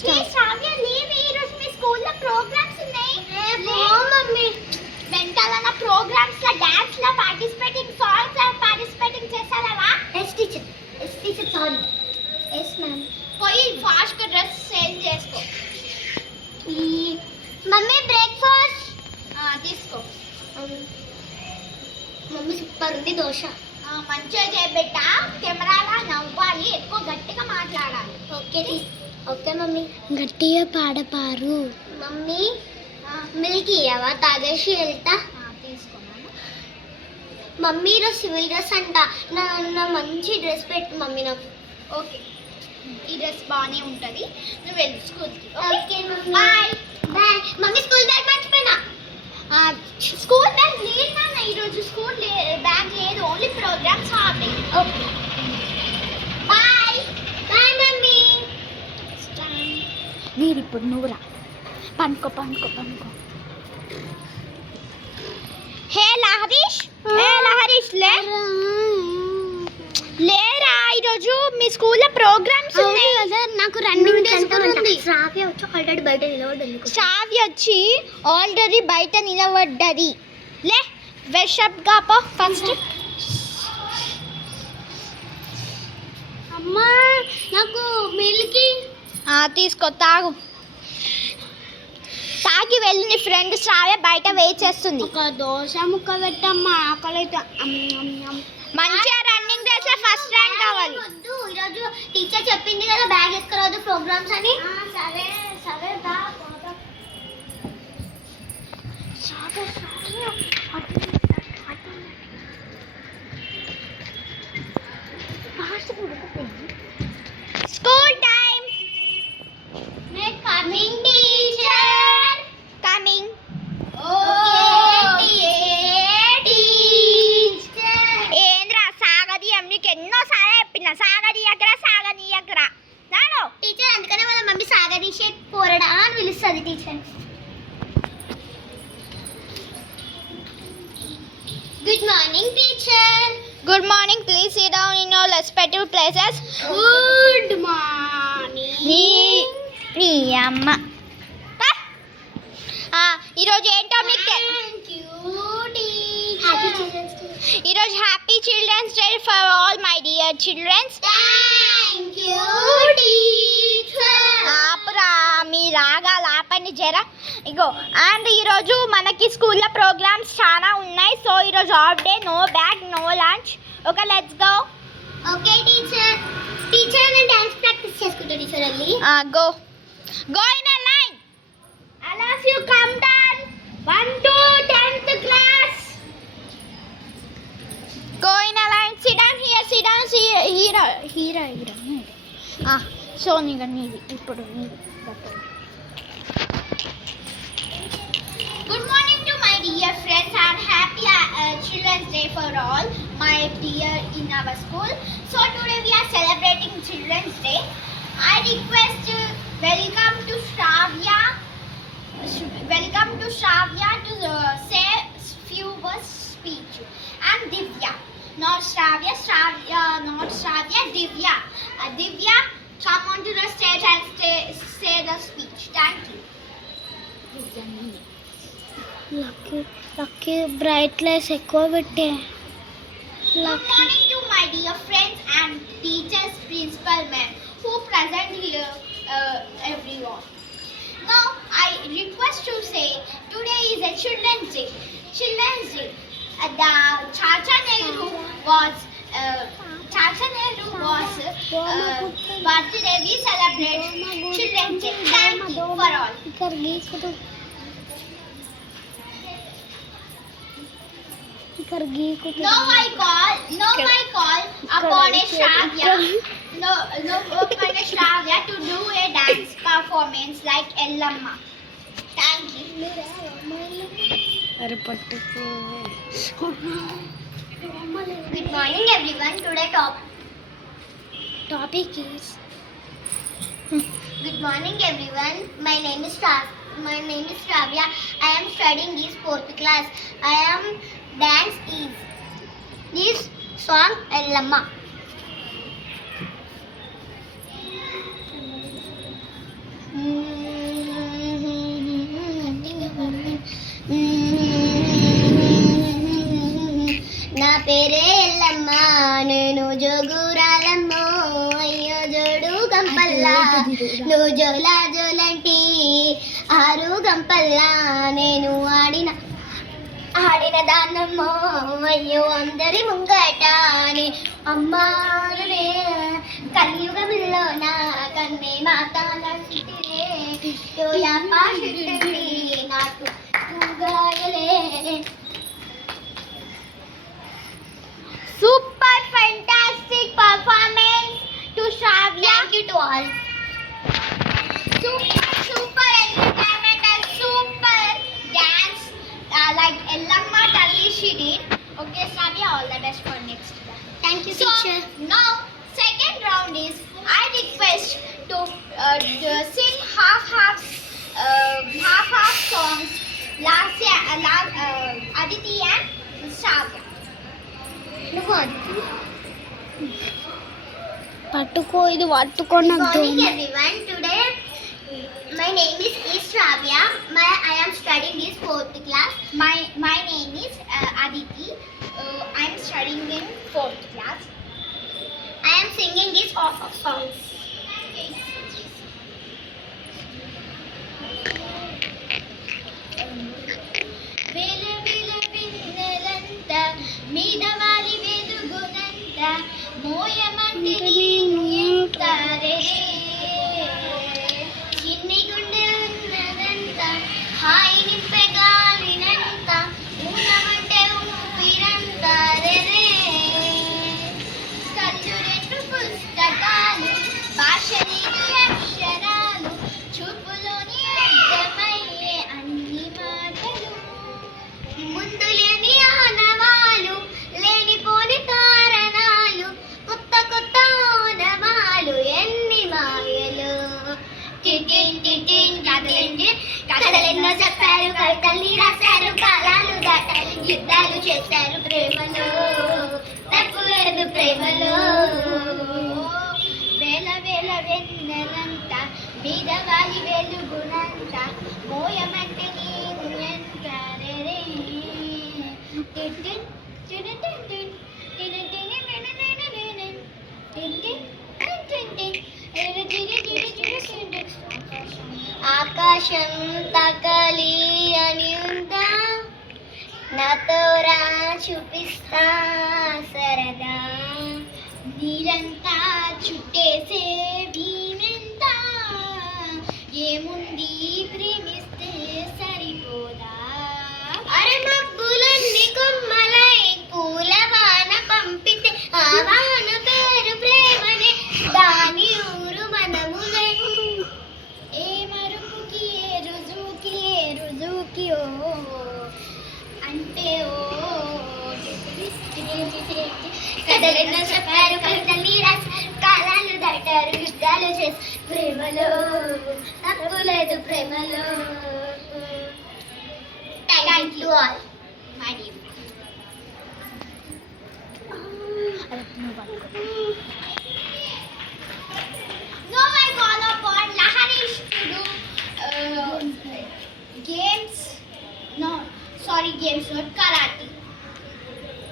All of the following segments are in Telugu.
శ్రావ్య లీవ్ ఈ రోజు మీ స్కూల్లో ప్రోగ్రామ్స్ ఉన్నాయి. మమ్మీ వెంటనే నా ప్రోగ్రామ్స్ లో డాన్స్ లో పార్టిసిపేటింగ్ సాంగ్స్ లో పార్టిసిపేటింగ్ చేసావా? Yes teacher sorry. Yes ma'am. పోయి ఫాస్ట్ గా డ్రెస్ చేంజ్ చేసుకో. మమ్మీ బ్రేక్ఫాస్ట్ తీసుకో. మమ్మీ సూపర్ ఉంది దోశ. మంచిగా చేయబెట్ట. కెమెరాలా నవ్వాలి, ఎక్కువ గట్టిగా మాట్లాడాలి. Okay mummy. గట్టిగా పాడపారు. మమ్మీ మిల్క్ ఇవ్వవా? తాగేసి వెళ్తా. తీసుకున్నాను. మమ్మీ ఈరోజు సివిల్ డ్రెస్ అంట. నా మంచి డ్రెస్ పెట్టు మమ్మీ నాకు. ఓకే, ఈ డ్రెస్ బాగానే ఉంటుంది. నువ్వు వెళ్ళి స్కూల్కి. Okay bye. Bye mummy. School bag మర్చిపోయినా. స్కూల్ బ్యాగ్ లేదు నాన్న, ఈరోజు స్కూల్ బ్యాగ్ లేదు, ఓన్లీ ప్రోగ్రామ్స్ ఆపే. Okay bye. Bye mummy. మీరు ఇప్పుడు నువ్వు రా. పనుకో. హే లహరీష్ లేరా, ఈరోజు మీ స్కూల్లో ప్రోగ్రామ్స్ ఉన్నాయి కదా. నాకు రన్నింగ్ రేస్ ఉంది. శ్రావ్య వచ్చి ఆల్రెడీ బయట నిలబడ్డది. లే వెషప్ గా పో ఫస్ట్. అమ్మా నాకు మిల్క్ తీసుకో, తాగి వెళ్ళి నీ ఫ్రెండ్ శ్రావ్య బయట వెయిట్ చేస్తుంది. ఒక దోశ ముక్క పెట్టమ్మా, ఆకలితో. మంచిగా రన్నింగ్ రేస్ లో ఫస్ట్ ర్యాంక్ కావాలి. ఈరోజు టీచర్ చెప్పింది కదా బ్యాగ్ వేసుకోరాదు ప్రోగ్రామ్స్ అని. సరే దా. School time. Coming teacher. Coming. ఏంద్రా సాగదీయం? నీకు ఎన్నోసార్లు చెప్పిన సాగదీయకరా. నాను టీచర్, అందుకనే వాళ్ళ మమ్మీ సాగదీసే పోరడా అని పిలుస్తుంది teacher. Good morning teacher. Good morning. Please sit down in your respective places. Good morning. నీ అమ్మ. ఈరోజు ఏంటో మీకు ఈరోజు happy children's day for all my dear children's. ఆపురా, మీ రాగాలు ఆపండి జరా. ఇగో అండ్ ఈరోజు మనకి స్కూల్లో ప్రోగ్రామ్స్ చాలా ఉన్నాయి. సో ఈరోజు off day, no bag, no lunch. Okay let's go. Okay teacher. నేను డాన్స్ ప్రాక్టీస్ చేసుకుంటా టీచర్. వెళ్ళి go in a line. Unless you come down 1 to 10th class. Go in a line. Sit down here. So నీది ఇప్పుడు నీది. Good morning to my dear friends and happy Children's Day for all my dear in our school. So today we are celebrating Children's Day. I request welcome to Shravya to say few words speech, and Divya, not Shravya, Divya. Divya, come onto the stage and say the speech. Thank you. Lucky brightness ఎక్కువ పెట్టే. Good morning to my dear friends and teachers, principal ma'am who present here, everyone. Now I request to say today is a Children's Day. The Chacha Nehru was birthday. We celebrate Children's Day. Thank you for all. Now I call upon a Shravya to do a dance performance like Ellamma. Thank you. Good morning everyone. Today topic is Good morning everyone. My name is Shravya. I am studying this 4th class. I am dance is this song Ellamma. నువ్వు జోలా జోలంటి ఆరు గంపల్లా నేను ఆడిన దాన్నమ్మో అయ్యో అందరి ముంగటాని అమ్మానే కలియుగంలో నా కన్నే మాతాలంటిరే నాకు Super fantastic performance to Shravya. Thank you to all. Super entertainment and super dance like Ellamma Talli she did. Okay, Shravya, all the best for next. Thank you, teacher. Now, second round is I request to sing half songs. Aditi and Shravya. పట్టుకో ఇది పట్టుకోండి. Everyone, today my name is Shravya. I am studying this 4th class. My name is Aditi. I am studying in 4th class. I am singing this half of songs. మీదవాలి వెలుగునంత మోయమంటే నేను ఎంతరే చిన్ని గుండె ఉన్నదంత హాయి నింపే గాలినంత ఊనమంటే ఊపిరంత రే కళ్ళు రెండు పుస్తకాలు భాషని అక్షరాలు చూపులోని అర్థమయ్యే అన్ని మాటలు ముందు లేని ఆనవాలు లేనిపోని కారణాలు కొత్త కొత్త ఆనవాలు ఎన్ని మాయలు కథలెన్నో చెప్పారు కవితల్ని రాశారు కాలాలు దాటారు యుద్ధాలు చేశారు ప్రేమలో తప్పు లేదు ప్రేమలో వేల వేల వెన్నెలంత మీద వాలి వెలుగునంత మోయమంటే నేను ఎంత రే ఆకాశం తగలి అని ఉందా నాతో రా చూపిస్తా సరదా నీరంతా చుట్టేసే వీణంత ఏముంది ప్రేమిస్తే సరిపోదా అరే మబ్బులన్నీ కొమ్మలై పూల వాన పంపితే ఆ వాన పేరు ప్రేమనే దాని ఊరు మనములే ఏ మరుపుకి ఏ రుజువుకి ఓ అంటే ఓ కథలెన్నో చెప్పారు కవితల్ని రాశారు కాలాలు దాటారు యుద్ధాలు చేసి ప్రేమలో తప్పు లేదు ప్రేమలో. Thank you all, my dear. Now I call upon Laharish to do games. No, sorry, games, not karate.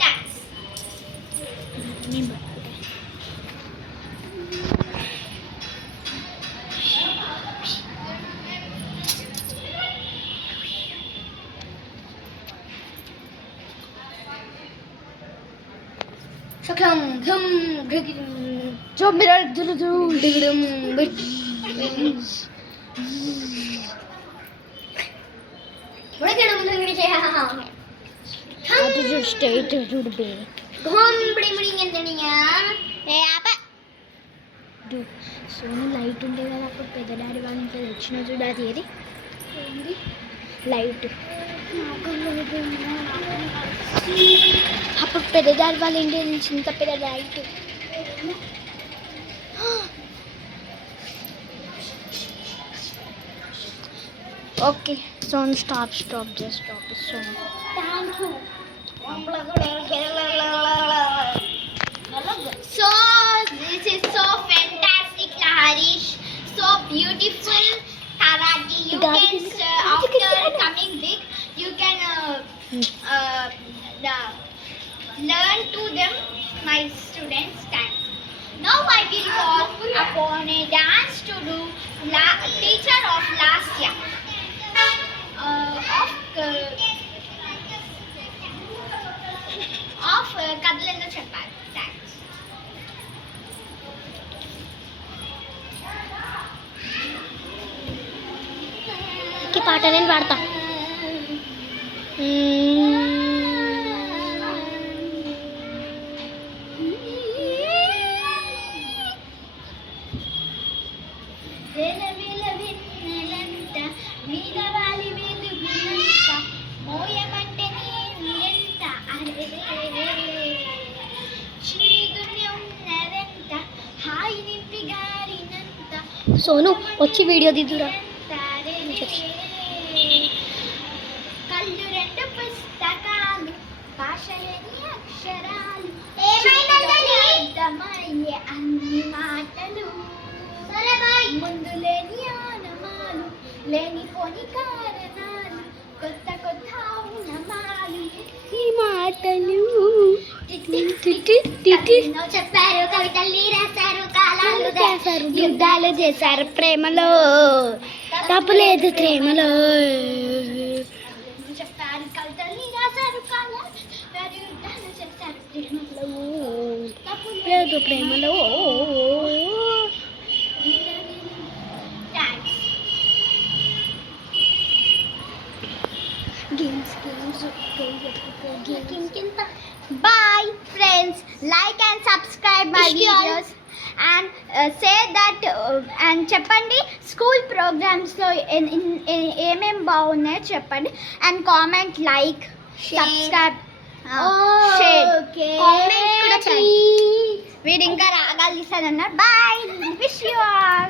Thanks. Shakam, thum, grigim, chomiral, dudum, digum, Sonu light ఉండే కదా అప్పుడు పెద్ద డాడీ వాళ్ళ ఇంట్లో తెచ్చిన చూడు అది ఏది లైట్ అప్పుడు పెద్ద డాడీ వాళ్ళ ఇంటి నుంచి ఇంత పెద్ద light okay Sonu stop just stop Sonu Thank you. So this is so fantastic, Laharish. So beautiful karate. You can after coming big, you can learn to them, my students. Thank you. Now I will call upon a dance to do teacher of last year. కథలెన్నో చెప్పారు. థ్యాంక్స్. ఈ పాట నేను పాడతా. సోను వచ్చి వీడియో దిద్దురా. కళ్ళు రెండు పుస్తకాలు భాషలేని అక్షరాలు అర్థమయ్యే అన్ని మాటలు ముందు లేని ఆనమాలు లేనిపోని కారణాలు కొత్త కొత్త ఔనమాలు ఈ మాటలు ఎన్నో చెప్పారు, కవితల్ని రాశారు, కాలాలు చేశారు, యుద్ధాలు చేశారు, ప్రేమలో తప్పులేదు ప్రేమలో. చెప్పారు, కవితల్ని రాశారు, కాలాలు యుద్ధాలు చేశారు, ప్రేమలో లేదు ప్రేమలో. Bye friends, like and subscribe my videos and say that and చెప్పండి స్కూల్ ప్రోగ్రామ్స్ లో ఏమేం బాగున్నాయో చెప్పండి and comment, like, subscribe, share, comment కూడా చేయండి. వీడు ఇంకా రాగాలు తీస్తానన్నారు. Bye, wish you all.